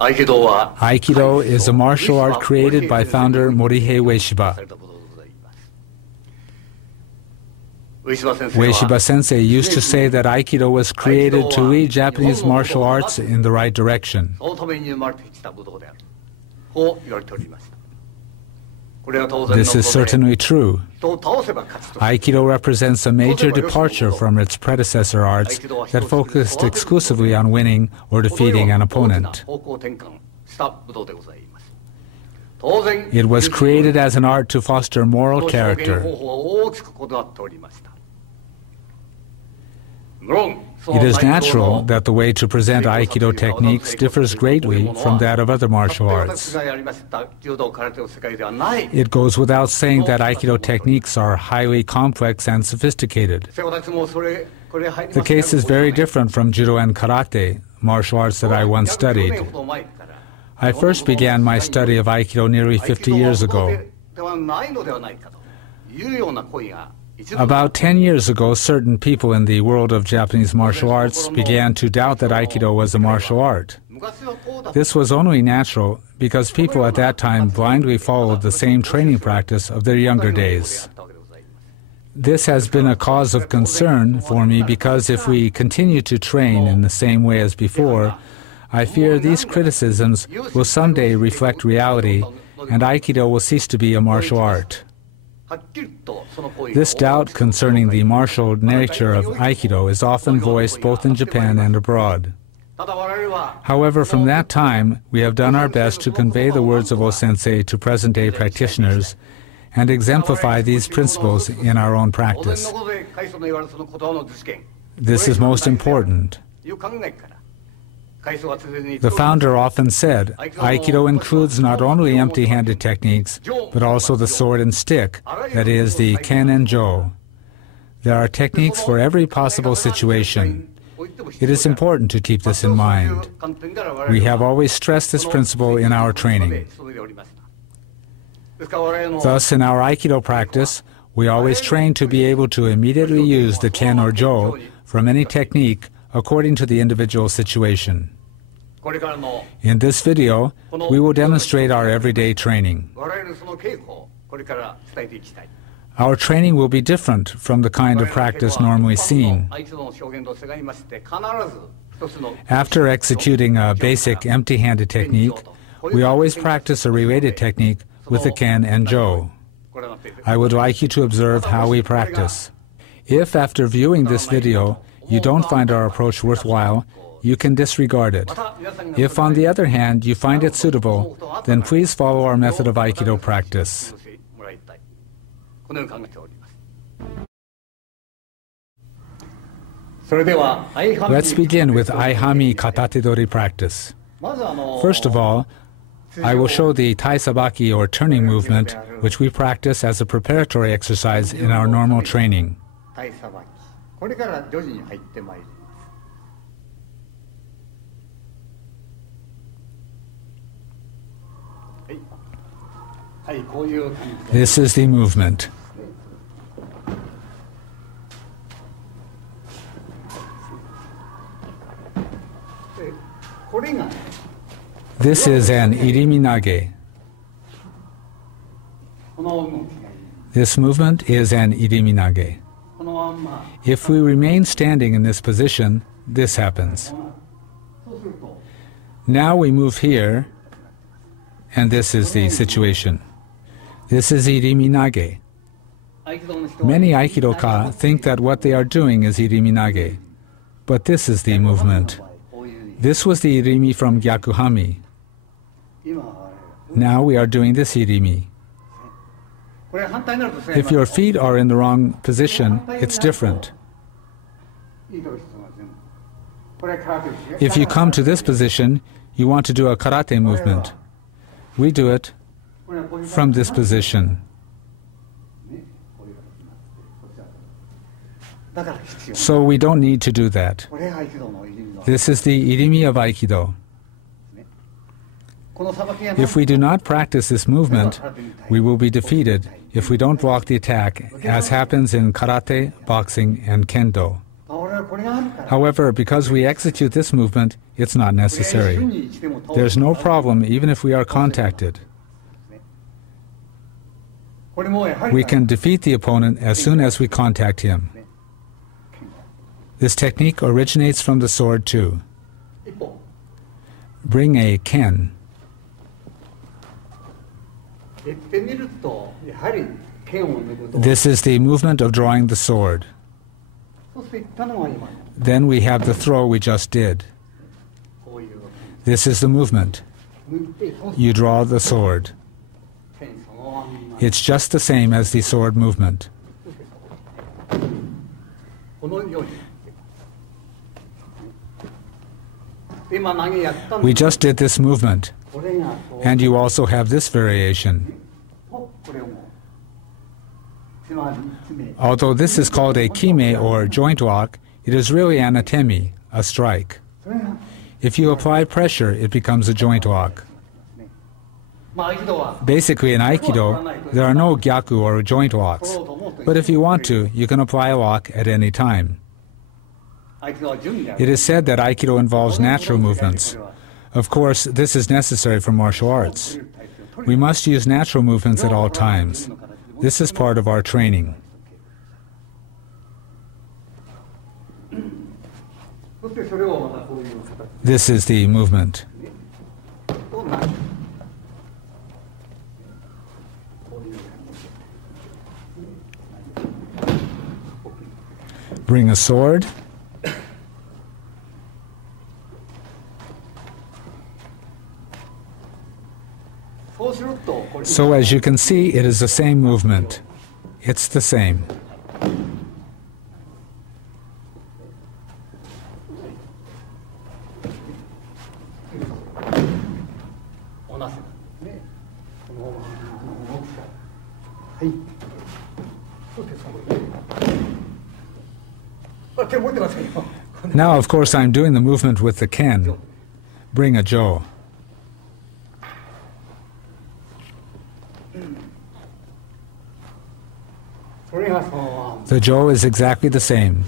Aikido is a martial art created by founder Morihei Ueshiba. Ueshiba Sensei used to say that Aikido was created to lead Japanese martial arts in the right direction. This is certainly true. Aikido represents a major departure from its predecessor arts that focused exclusively on winning or defeating an opponent. It was created as an art to foster moral character. It is natural that the way to present Aikido techniques differs greatly from that of other martial arts. It goes without saying that Aikido techniques are highly complex and sophisticated. The case is very different from Judo and Karate, martial arts that I once studied. I first began my study of Aikido nearly 50 years ago. About 10 years ago, certain people in the world of Japanese martial arts began to doubt that Aikido was a martial art. This was only natural because people at that time blindly followed the same training practice of their younger days. This has been a cause of concern for me because if we continue to train in the same way as before, I fear these criticisms will someday reflect reality and Aikido will cease to be a martial art. This doubt concerning the martial nature of Aikido is often voiced both in Japan and abroad. However, from that time, we have done our best to convey the words of O-sensei to present-day practitioners and exemplify these principles in our own practice. This is most important. The founder often said, Aikido includes not only empty-handed techniques, but also the sword and stick, that is, the ken and jo. There are techniques for every possible situation. It is important to keep this in mind. We have always stressed this principle in our training. Thus, in our Aikido practice, we always train to be able to immediately use the ken or jo from any technique according to the individual situation. In this video, we will demonstrate our everyday training. Our training will be different from the kind of practice normally seen. After executing a basic empty-handed technique, we always practice a related technique with the ken and jo. I would like you to observe how we practice. If, after viewing this video, you don't find our approach worthwhile, you can disregard it. If, on the other hand, you find it suitable, then please follow our method of Aikido practice. Let's begin with Aihanmi Katatedori practice. First of all, I will show the Tai Sabaki or turning movement, which we practice as a preparatory exercise in our normal training. This is the movement. This is an irimi nage. This movement is an irimi nage. If we remain standing in this position, this happens. Now we move here, and this is the situation. This is irimi nage. Many Aikidoka think that what they are doing is irimi nage, but this is the movement. This was the irimi from Gyakuhami. Now we are doing this irimi. If your feet are in the wrong position, it's different. If you come to this position, you want to do a karate movement. We do it from this position. So we don't need to do that. This is the irimi of Aikido. If we do not practice this movement, we will be defeated if we don't block the attack, as happens in karate, boxing, and kendo. However, because we execute this movement, it's not necessary. There's no problem even if we are contacted. We can defeat the opponent as soon as we contact him. This technique originates from the sword too. Bring a ken. This is the movement of drawing the sword. Then we have the throw we just did. This is the movement. You draw the sword. It's just the same as the sword movement. We just did this movement, and you also have this variation. Although this is called a kime or joint walk, it is really an atemi, a strike. If you apply pressure, it becomes a joint walk. Basically, in Aikido, there are no gyaku or joint walks. But if you want to, you can apply a walk at any time. It is said that Aikido involves natural movements. Of course, this is necessary for martial arts. We must use natural movements at all times. This is part of our training. This is the movement. Bring a sword. So as you can see, it is the same movement. It's the same. Now, of course, I'm doing the movement with the ken. Bring a jo. The jo is exactly the same.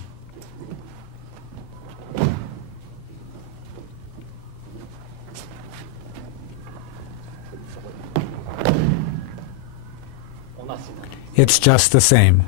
It's just the same.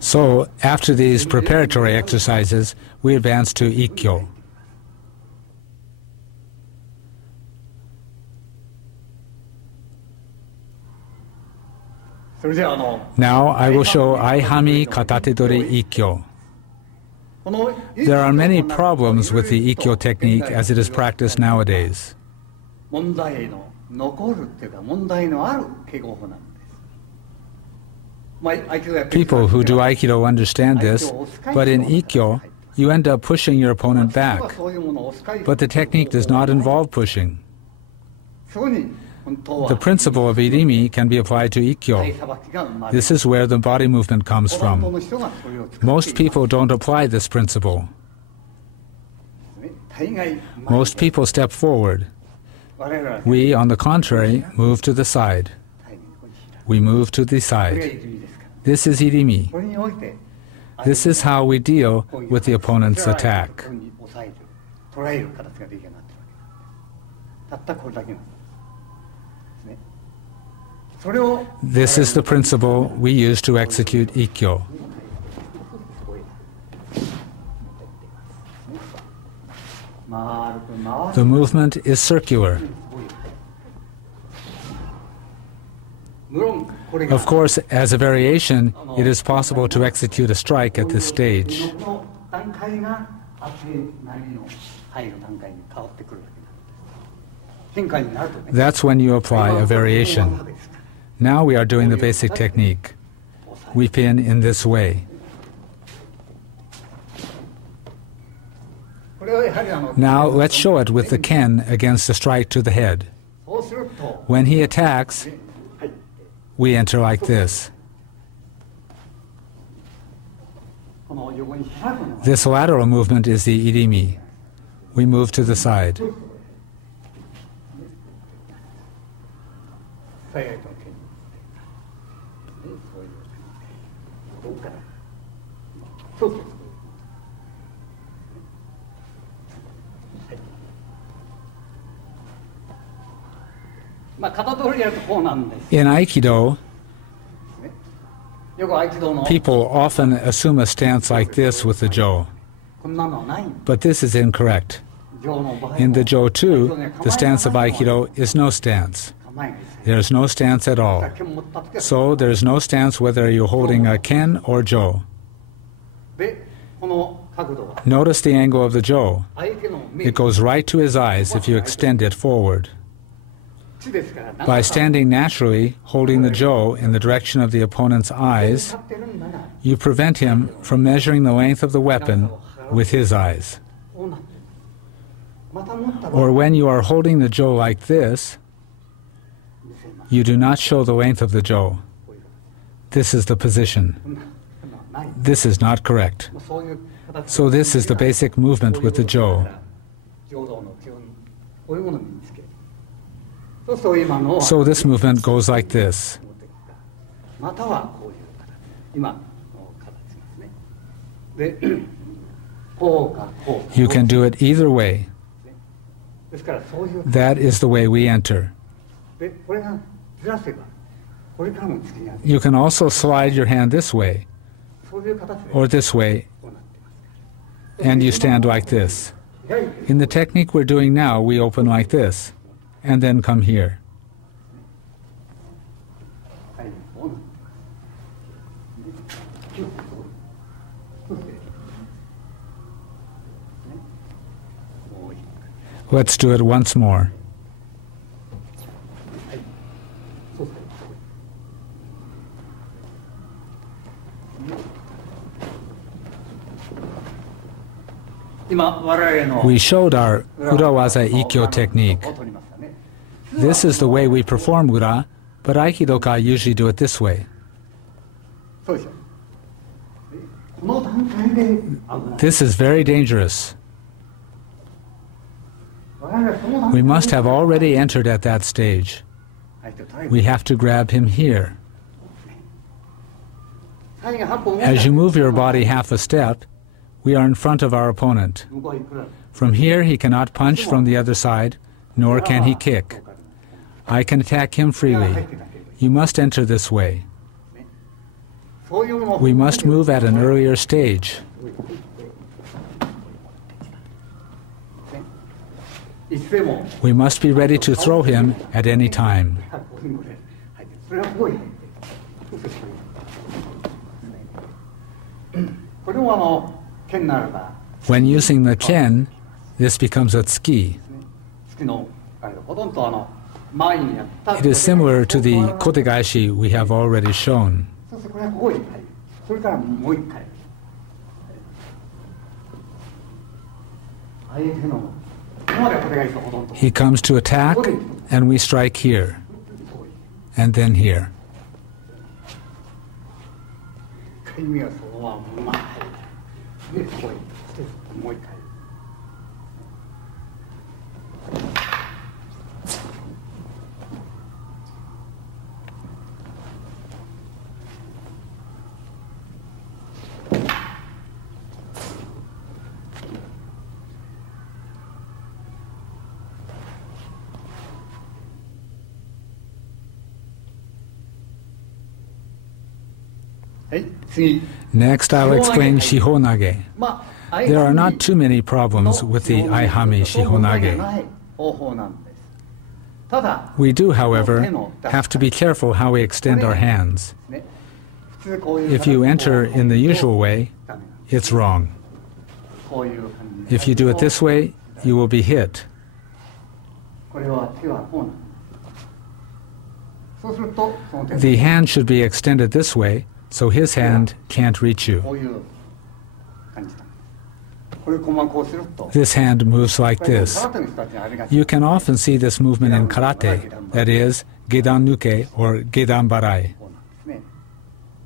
So, after these preparatory exercises, we advance to ikkyo. Now I will show Aihanmi Katatedori ikkyo. There are many problems with the ikkyo technique as it is practiced nowadays. People who do Aikido understand this, but in ikkyo, you end up pushing your opponent back. But the technique does not involve pushing. The principle of irimi can be applied to ikkyo. This is where the body movement comes from. Most people don't apply this principle. Most people step forward. We, on the contrary, move to the side. We move to the side. This is irimi. This is how we deal with the opponent's attack. This is the principle we use to execute ikkyo. The movement is circular. Of course, as a variation, it is possible to execute a strike at this stage. That's when you apply a variation. Now we are doing the basic technique. We pin in this way. Now let's show it with the ken against the strike to the head. When he attacks, we enter like this. This lateral movement is the irimi. We move to the side. In Aikido, people often assume a stance like this with the jo. But this is incorrect. In the jo too, the stance of Aikido is no stance. There is no stance at all. So there is no stance whether you're holding a ken or jo. Notice the angle of the jo. It goes right to his eyes if you extend it forward. By standing naturally, holding the jo in the direction of the opponent's eyes, you prevent him from measuring the length of the weapon with his eyes. Or when you are holding the jo like this, you do not show the length of the jo. This is the position. This is not correct. So this is the basic movement with the jo. So this movement goes like this. You can do it either way. That is the way we enter. You can also slide your hand this way, or this way, and you stand like this. In the technique we're doing now, we open like this, and then come here. Let's do it once more. We showed our Urawaza Ikkyo technique. This is the way we perform Ura, but Aikidoka usually do it this way. This is very dangerous. We must have already entered at that stage. We have to grab him here. As you move your body half a step, we are in front of our opponent. From here, he cannot punch from the other side, nor can he kick. I can attack him freely. You must enter this way. We must move at an earlier stage. We must be ready to throw him at any time. When using the ken, this becomes a tsuki. It is similar to the kotegaishi we have already shown. He comes to attack, and we strike here, and then here. Next, I'll explain Shihonage. There are not too many problems with the Aihanmi Shihonage. We do, however, have to be careful how we extend our hands. If you enter in the usual way, it's wrong. If you do it this way, you will be hit. The hand should be extended this way, so his hand can't reach you. This hand moves like this. You can often see this movement in karate, that is, gedan nuke or gedan barai.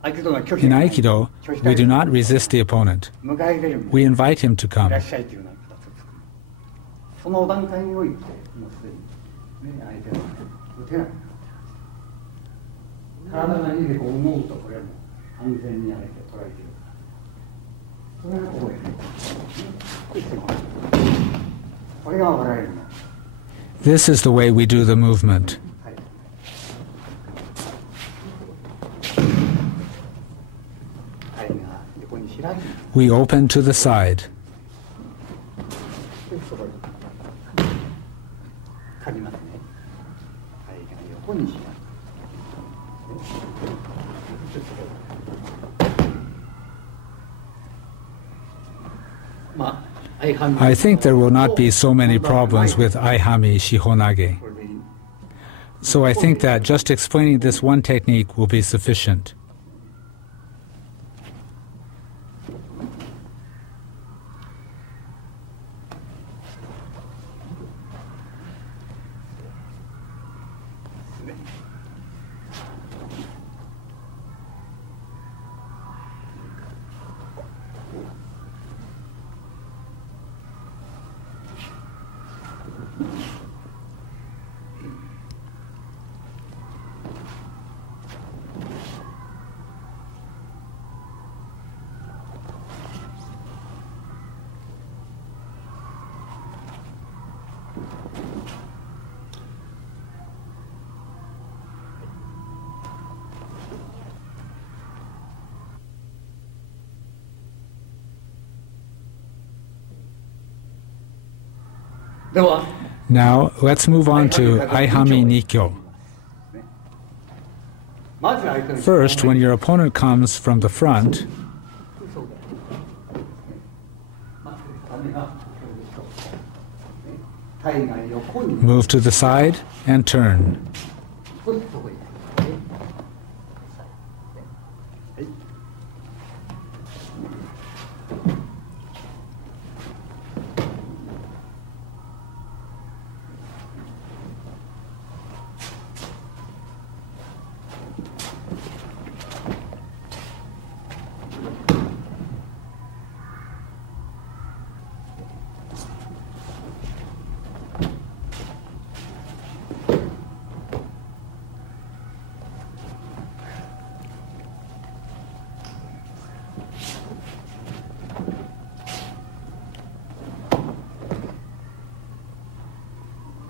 In Aikido, we do not resist the opponent. We invite him to come. This is the way we do the movement. We open to the side. I think there will not be so many problems with Aihanmi Shihonage. So I think that just explaining this one technique will be sufficient. Now, let's move on to Aihanmi Nikyo. First, when your opponent comes from the front, move to the side and turn.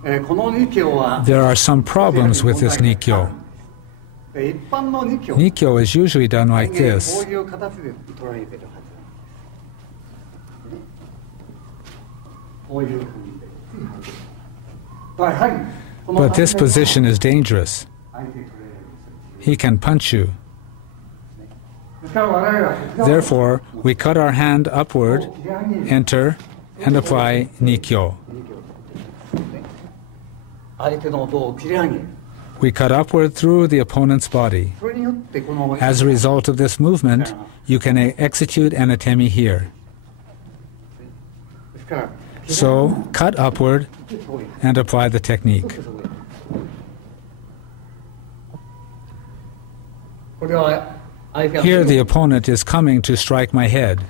There are some problems with this Nikyo. Nikyo is usually done like this. But this position is dangerous. He can punch you. Therefore, we cut our hand upward, enter, and apply Nikyo. We cut upward through the opponent's body. As a result of this movement, you can execute an atemi here. So, cut upward and apply the technique. Here the opponent is coming to strike my head.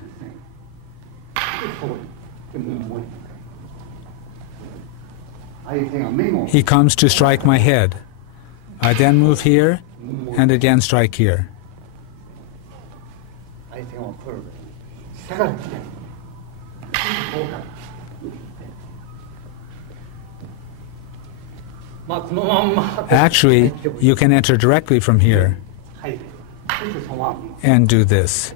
He comes to strike my head. I then move here and again strike here. Actually, you can enter directly from here. and do this.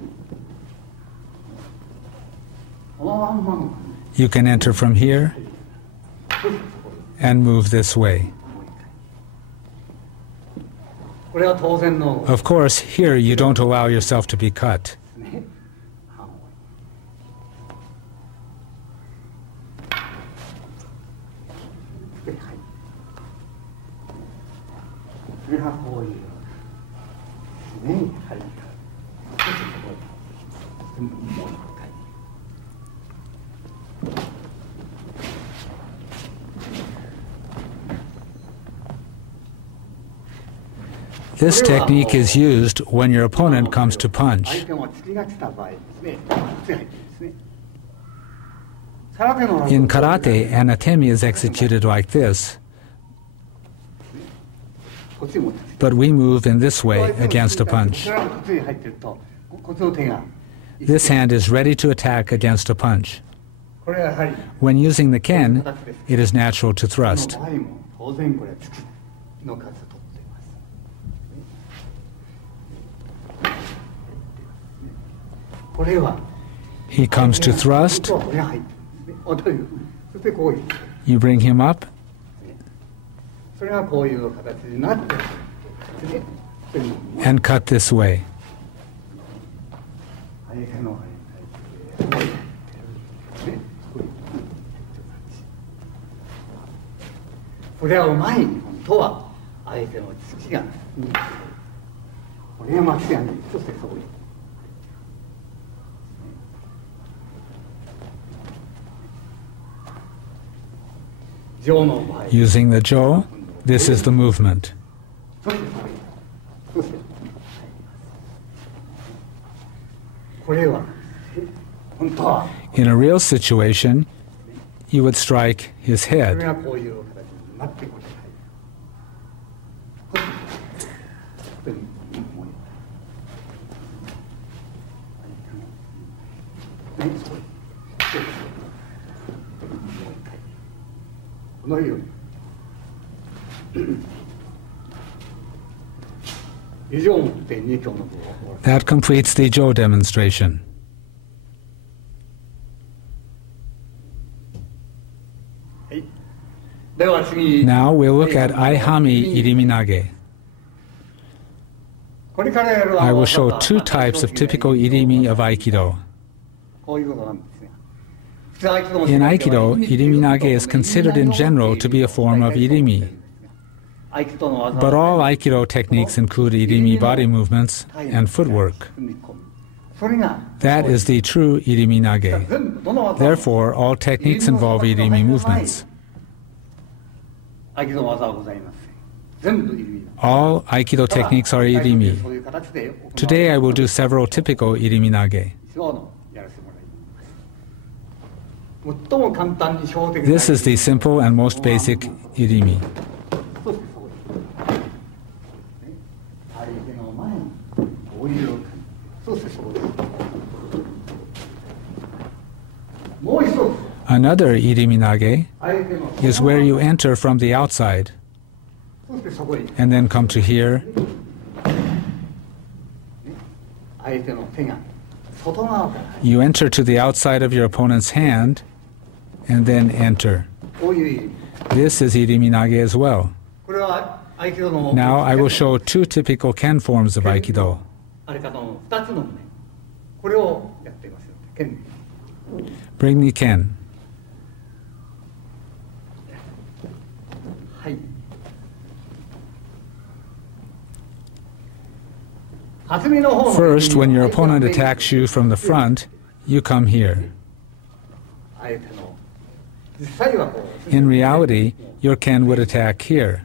You can enter from here and move this way. Of course, here you don't allow yourself to be cut. This technique is used when your opponent comes to punch. In karate, an atemi is executed like this, but we move in this way against a punch. This hand is ready to attack against a punch. When using the ken, it is natural to thrust. He comes to thrust, you bring him up, and cut this way. Using the jo, this is the movement. In a real situation, you would strike his head. That completes the jo demonstration. Now we'll look at Aihanmi Iriminage. I will show two types of typical irimi of Aikido. In Aikido, Iriminage is considered in general to be a form of irimi. But all Aikido techniques include irimi body movements and footwork. That is the true Iriminage. Therefore, all techniques involve irimi movements. All Aikido techniques are irimi. Today I will do several typical Iriminage. This is the simple and most basic irimi. Another iriminage is where you enter from the outside and then come to here you enter to the outside of your opponent's hand and then enter. This is iriminage as well. Now I will show two typical ken forms of Aikido. Bring the ken. First, when your opponent attacks you from the front, you come here. In reality, your ken would attack here.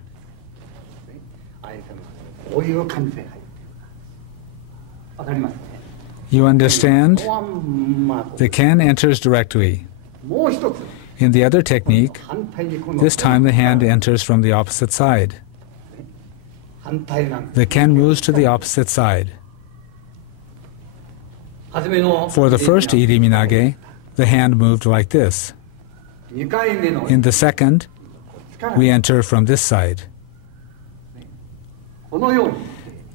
You understand? The ken enters directly. In the other technique, this time the hand enters from the opposite side. The ken moves to the opposite side. For the first iriminage, the hand moved like this. In the second, we enter from this side.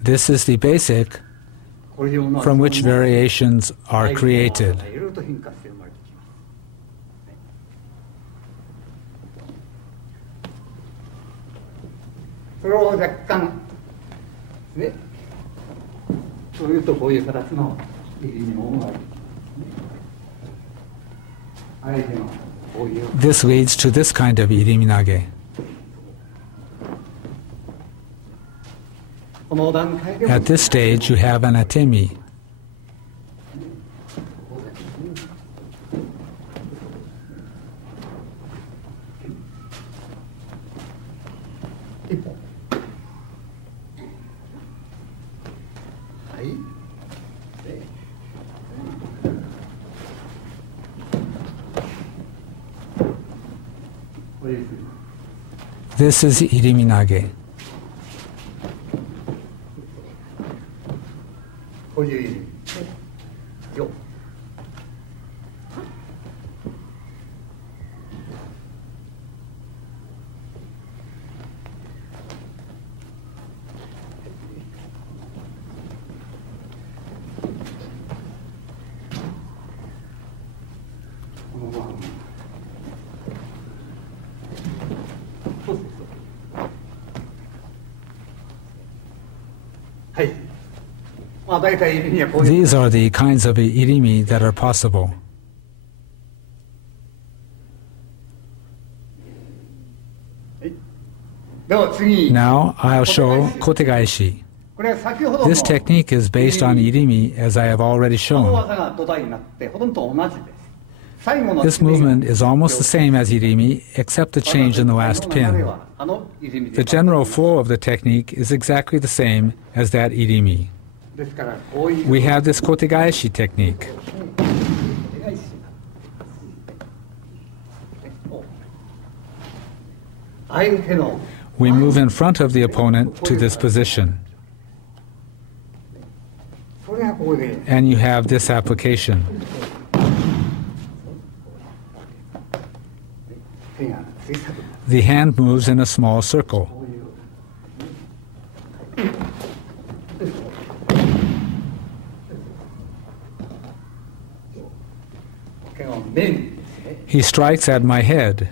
This is the basic from which variations are created. This leads to this kind of iriminage. At this stage, you have an atemi. This is iriminage. These are the kinds of irimi that are possible. Now I'll show kotegaeshi. This technique is based on irimi, as I have already shown. This movement is almost the same as irimi, except the change in the last pin. The general flow of the technique is exactly the same as that irimi. We have this kotegaeshi technique. We move in front of the opponent to this position. And you have this application. The hand moves in a small circle. He strikes at my head.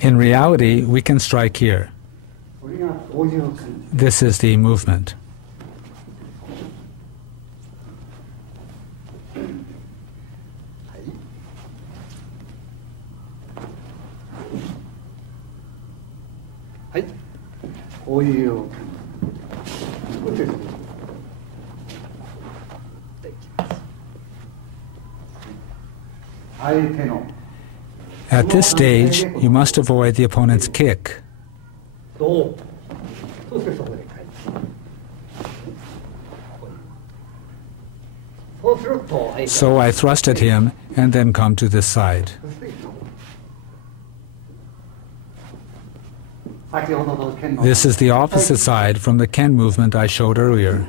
In reality, we can strike here. This is the movement. At this stage, you must avoid the opponent's kick. So I thrust at him and then come to this side. This is the opposite side from the Ken movement I showed earlier.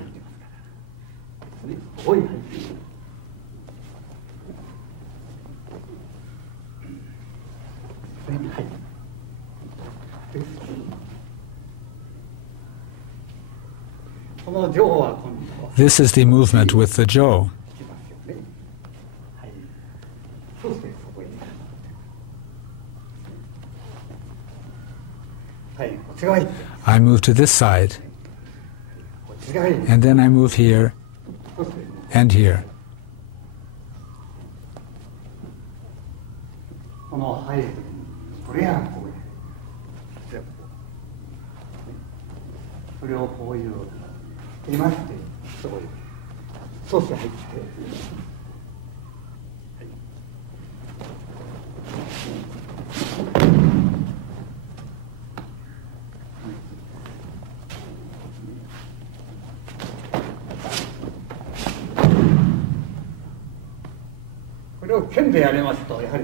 This is the movement with the jo. I move to this side, and then I move here and here.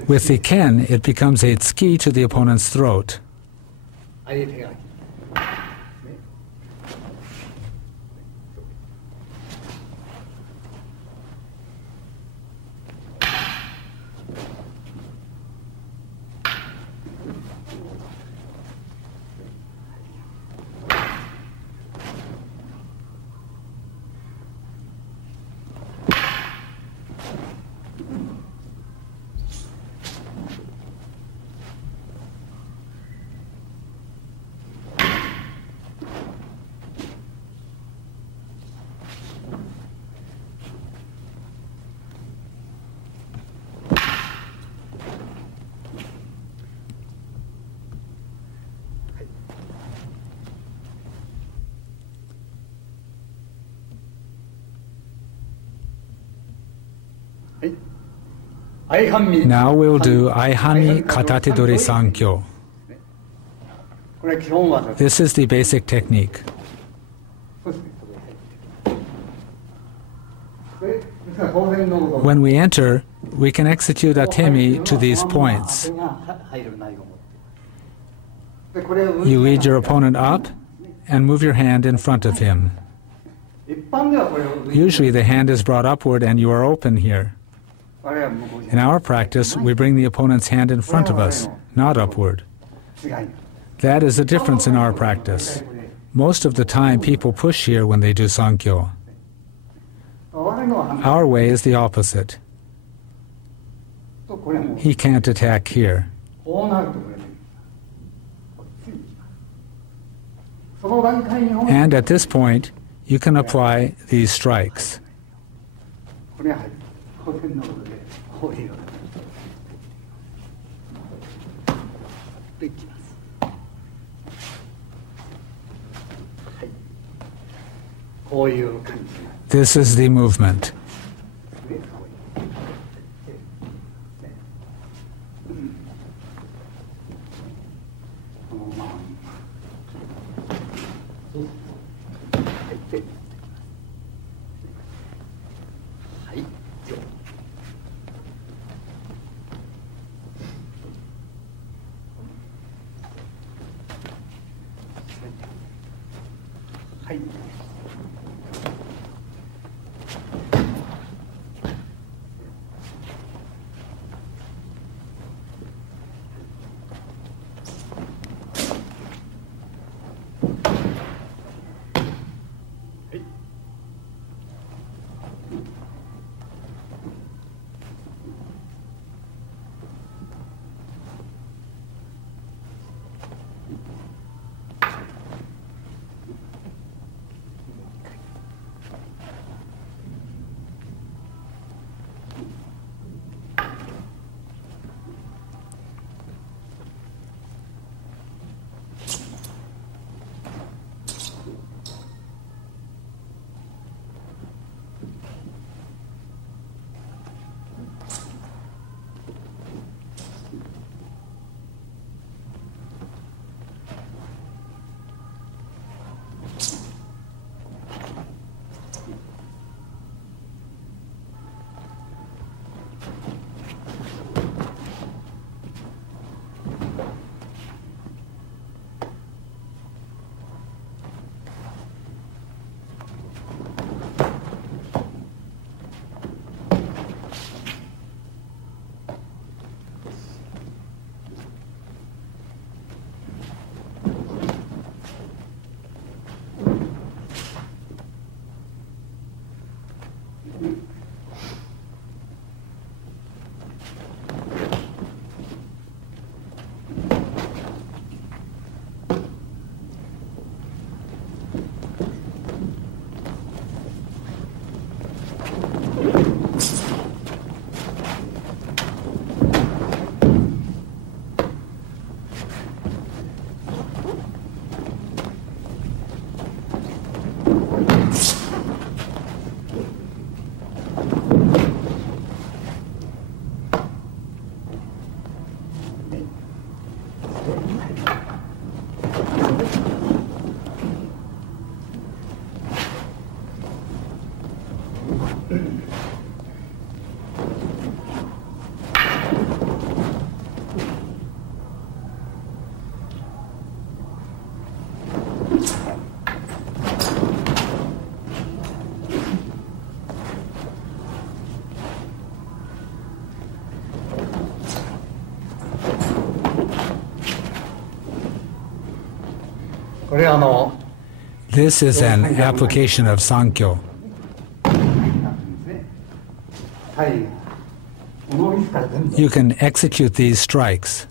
With the ken, it becomes a tsuki to the opponent's throat. Now we'll do Aihanmi Katatedori Sankyo. This is the basic technique. When we enter, we can execute atemi to these points. You lead your opponent up and move your hand in front of him. Usually the hand is brought upward and you are open here. In our practice, we bring the opponent's hand in front of us, not upward. That is the difference in our practice. Most of the time, people push here when they do Sankyo. Our way is the opposite. He can't attack here. And at this point, you can apply these strikes. This is the movement. This is an application of Sankyo. You can execute these strikes.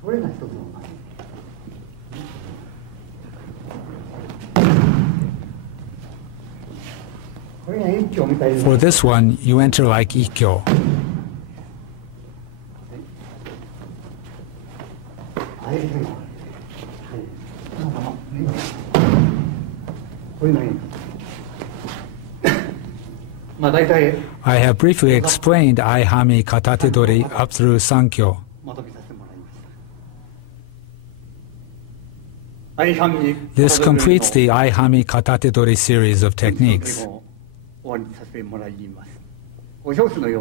For this one, you enter like Ikkyo. I have briefly explained Aihanmi Katatedori up through Sankyo. This completes the Aihanmi Katatedori series of techniques.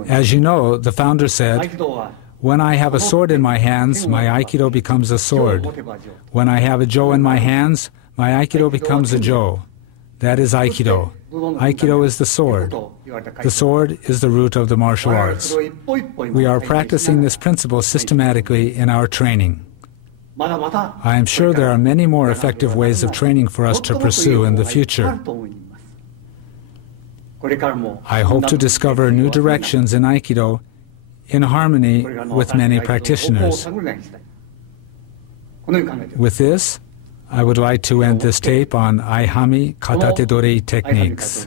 As you know, the founder said, "When I have a sword in my hands, my Aikido becomes a sword. When I have a Jo in my hands, my Aikido becomes a Jo." That is Aikido. Aikido is the sword. The sword is the root of the martial arts. We are practicing this principle systematically in our training. I am sure there are many more effective ways of training for us to pursue in the future. I hope to discover new directions in Aikido in harmony with many practitioners. With this, I would like to end this tape on Aihanmi Katatedori techniques.